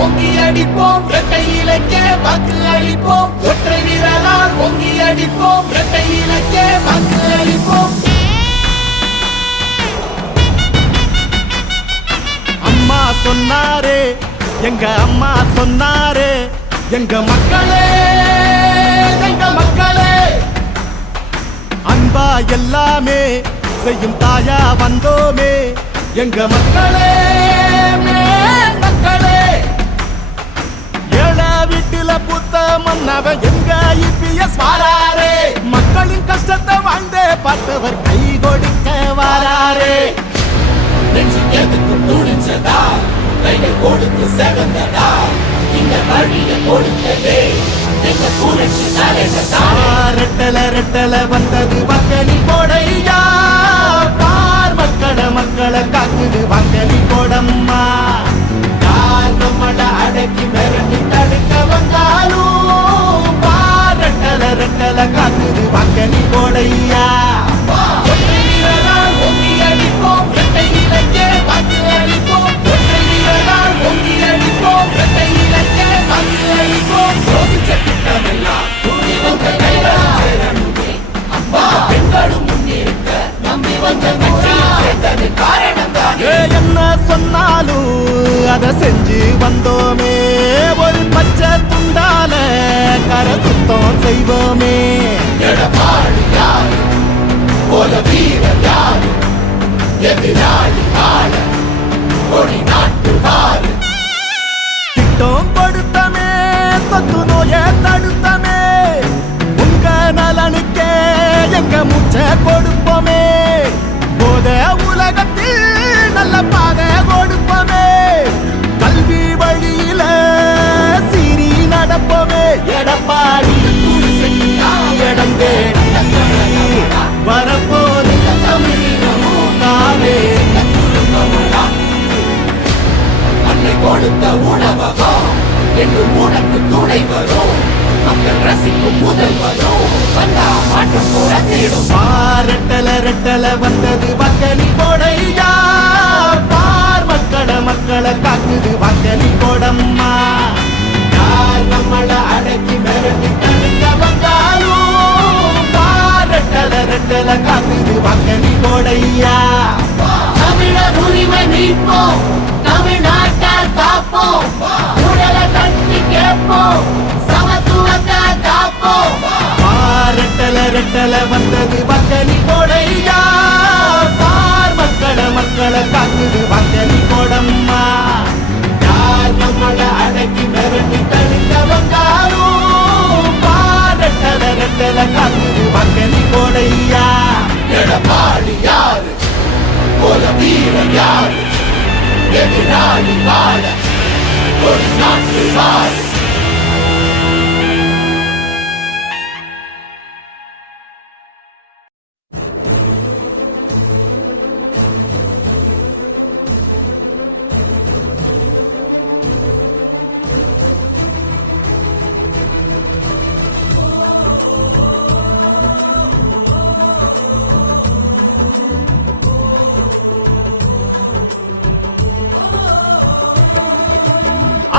பொங்கி அடிப்போம் இரட்டை இலக்கே வாக்கு அளிப்போம் ஒற்றை வீரலால் பொங்கி அடிப்போம் இரட்டை இலக்கே வாக்கு அளிப்போம். அம்மா சொன்னாரே எங்க அம்மா சொன்னாரே எங்க மக்களே எங்க மக்களே அன்பா எல்லாமே செய்யும் தாயா வந்தோமே எங்க மக்களே மக்களே. ஏழ வீட்டுல புத்த மன்னவ எங்க இபிஎஸ் வாராரே மக்களின் கஷ்டத்தை வாழ்ந்தே பார்த்தவர் கை கொடுக்க வாராரே. நெஞ்சு எதுக்கு துணிச்சதா கைகள் கொடுத்து செவந்ததா இந்த வழியை கொடுத்ததே எங்க புரட்சி தலைவதா. ரெட்டல ரெட்டல வந்தது வக்கனி போடையா பார் மக்களை காக்குது வக்கனி போடம்மா. யார் நம்மள அடக்கி மிரட்டி தடுக்க வந்தாலும் பார் ரெட்டல ரெட்டல காக்குது வக்கனி போடையா. ஒற்றை வீரரால் பொங்கி அடிப்போம் இரட்டை இலக்கே வாக்கு அளிப்போம் ஒற்றை வீரரால் பொங்கி அடிப்போம் இரட்டை இலக்கே வாக்கு அளிப்போம். யோசிச்ச திட்டமெல்லாம் துணி வந்த கைகளால் சேரணுமே அம்மா பெண்களும் முன்னிருக்க நம்பி வந்த வெற்றியில் சேர்ந்தது காரணம் தானே. என்ன சொன்னாலும் அத செஞ்சு வந்தோமே ஒரு பச்சை துண்டால கரை சுத்தம் செய்வோமே. எடப்பாடி யாரு போல வீரர் யாரு எதிராளி ஆள கொடி நாட்டு வாரு. திட்டம் கொடுத்தமே தொத்து நோய தடுத்தமே உங்க நலனுக்கே எங்க மூச்சை கொடுப்போமே. போத உலகத்தில் நல்ல பாதை கொடுப்போமே கல்வி வழியில சீரி நடப்போமே. எடப்பாடி இடம் தேடி வரப்போது அன்னை கொடுத்த உணவகம் என்றும் உனக்கு துணை வரும் மக்கள் ரசிக்கும் முதல் வரும் வந்தா மாற்றம் போல தேடும். ரெட்டல ரெட்டல வந்தது வக்கனி போடையா பார் மக்களை காக்குது வக்கனி போடம்மா. யார் நம்மள அடக்கி மிரட்டி தடுக்க வந்தாலும் பார் ரெட்டல ரெட்டல காக்குது வக்கனி போடையா. தமிழர் உரிமை மீட்போம் தமிழ்நாட்டால் காப்போம் உடலை தட்டி கேட்போம் சமத்துவத்தை காப்போம். ரெட்டல ரெட்டல வந்தது வக்கனி போடையா பார் மக்களை காக்குது வக்கனி போடம்மா. யார் நம்மள அடக்கி மிரட்டி தடுக்க வந்தாலும் பார் ரெட்டல ரெட்டல காக்குது வக்கனி போடையா. எடப்பாடி யாரு போல வீரர் யாரு எதிராளி வாழ ஒரு நாட்டு வாழ.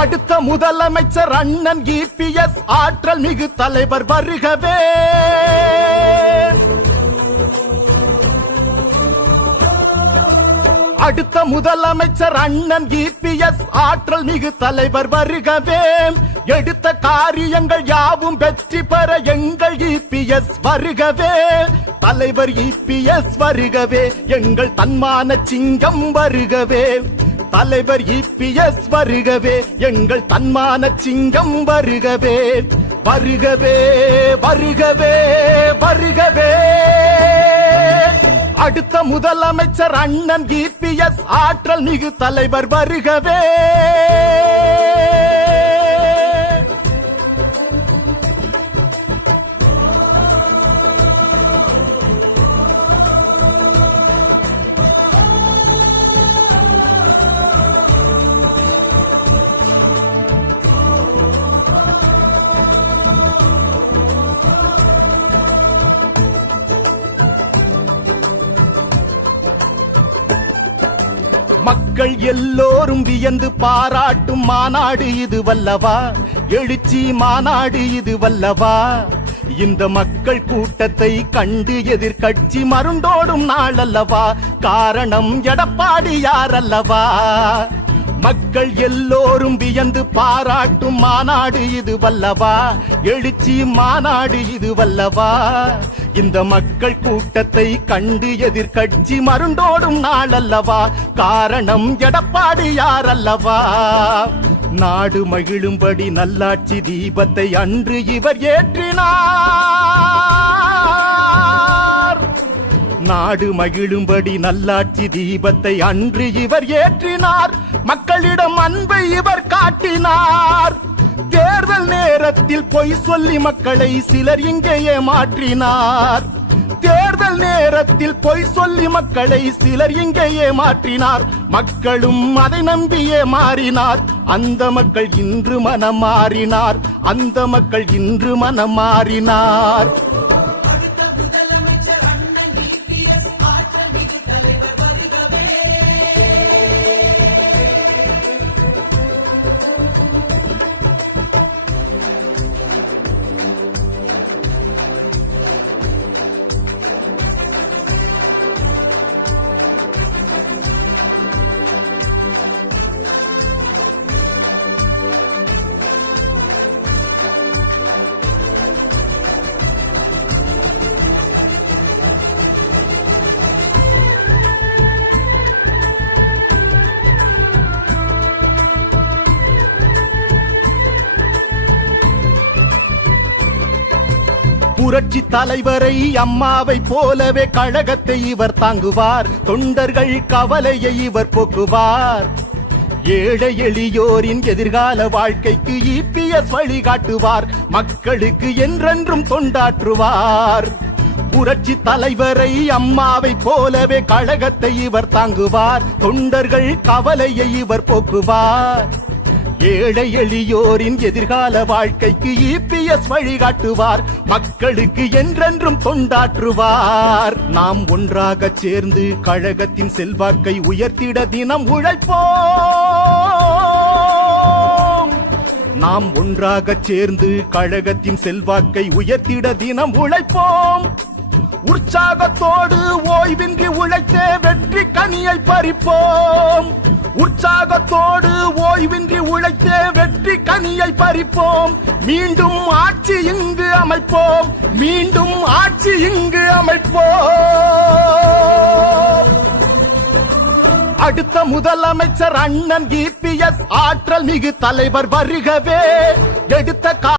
அடுத்த முதலமைச்சர் அண்ணன் இபிஎஸ் ஆற்றல் மிகு தலைவர் வருகவே. அடுத்த முதலமைச்சர் அண்ணன் இபிஎஸ் ஆற்றல் மிகு தலைவர் வருகவே. எடுத்த காரியங்கள் யாவும் வெற்றி பெற எங்கள் இபிஎஸ் வருகவே. தலைவர் இபிஎஸ் வருகவே எங்கள் தன்மான சிங்கம் வருகவே. தலைவர் இபிஎஸ் வருகவே எங்கள் தன்மான சிங்கம் வருகவே. வருகவே வருகவே வருகவே. அடுத்த முதலமைச்சர் அண்ணன் இபிஎஸ் ஆற்றல் மிகு தலைவர் வருகவே. மக்கள் எல்லோரும் வியந்து பாராட்டும் மாநாடு இது வல்லவா, எழுச்சி மாநாடு இது வல்லவா. இந்த மக்கள் கூட்டத்தை கண்டு எதிர்க்கட்சி மருண்டோடும் நாள் அல்லவா, காரணம் எடப்பாடியார் அல்லவா. மக்கள் எல்லோரும் வியந்து பாராட்டும் மாநாடு இது வல்லவா, எழுச்சி மாநாடு இது வல்லவா. இந்த மக்கள் கூட்டத்தை கண்டு எதிர்க்கட்சி மருண்டோடும் நாள் அல்லவா, காரணம் எடப்பாடியார் அல்லவா. நாடு மகிழும்படி நல்லாட்சி தீபத்தை அன்று இவர் ஏற்றினார். நாடு மகிழும்படி நல்லாட்சி தீபத்தை அன்று இவர் ஏற்றினார். மக்களிடம் அன்பை இவர் காட்டினார். தேர்தல் நேரத்தில் பொய் சொல்லி மக்களை சிலர் இங்கே ஏமாற்றினார். தேர்தல் நேரத்தில் பொய் சொல்லி மக்களை சிலர் இங்கே ஏமாற்றினார். மக்களும் அதை நம்பியே மாறினார். அந்த மக்கள் இன்று மனம் மாறினார். அந்த மக்கள் இன்று மனம் மாறினார். புரட்சி தலைவரை அம்மாவை போலவே கழகத்தை இவர் தாங்குவார். தொண்டர்கள் கவலையை இவர் போக்குவார். ஏழை எளியோரின் எதிர்கால வாழ்க்கைக்கு இபிஎஸ் வழிகாட்டுவார். மக்களுக்கு என்றென்றும் தொண்டாற்றுவார். புரட்சி தலைவரை அம்மாவை போலவே கழகத்தை இவர் தாங்குவார். தொண்டர்கள் கவலையை இவர் போக்குவார். ஏழை எளியோரின் எதிர்கால வாழ்க்கைக்கு இபிஎஸ் வழிகாட்டுவார். மக்களுக்கு என்றென்றும் தொண்டாற்றுவார். நாம் ஒன்றாக சேர்ந்து கழகத்தின் செல்வாக்கை உயர்த்திட தினம் உழைப்போம். நாம் ஒன்றாக சேர்ந்து கழகத்தின் செல்வாக்கை உயர்த்திட தினம் உழைப்போம். உற்சாகத்தோடு ஓய்வின்றி உழைத்தே வெற்றி கனியை பறிப்போம். உற்சாகத்தோடு ஓய்வின்றி உழைத்தே வெற்றி கனியை பறிப்போம். மீண்டும் ஆட்சி இங்கு அமைப்போம். மீண்டும் ஆட்சி இங்கு அமைப்போம். அடுத்த முதலமைச்சர் அண்ணன் இபிஎஸ் ஆற்றல் மிகு தலைவர் வருகவே. எடுத்த